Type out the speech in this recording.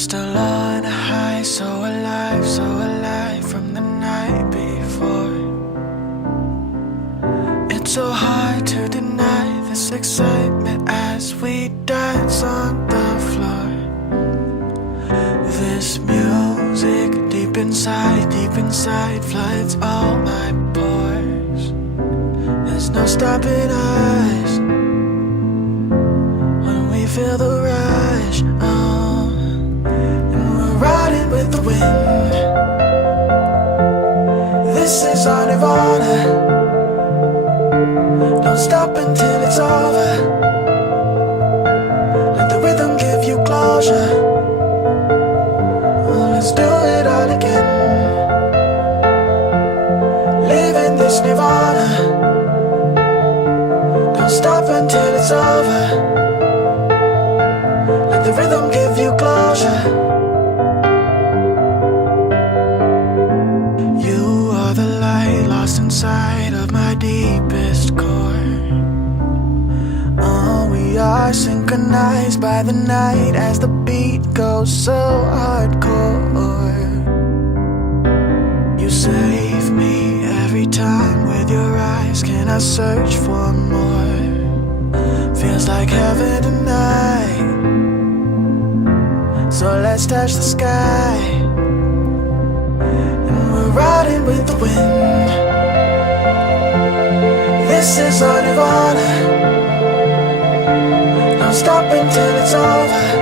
still on a high, so alive from the night before. It's so hard to deny this excitement as we dance on the floor. This music deep inside floods all my pores. There's no stopping us when we feel the rush. And we're riding with the wind. This is our nirvana. Don't stop until it's over. Let the rhythm give you closure. Well, let's do it all again. Live in this nirvana. Don't stop until it's over. Let the rhythm give you closure. You are the light lost inside of my deepest core. We are synchronized by the night as the beat goes so hardcore. You save me every time with your eyes. Can I search for more? Feels like heaven tonight. So let's touch the sky. And we're riding with the wind. This is our nirvana. Don't stop until it's over.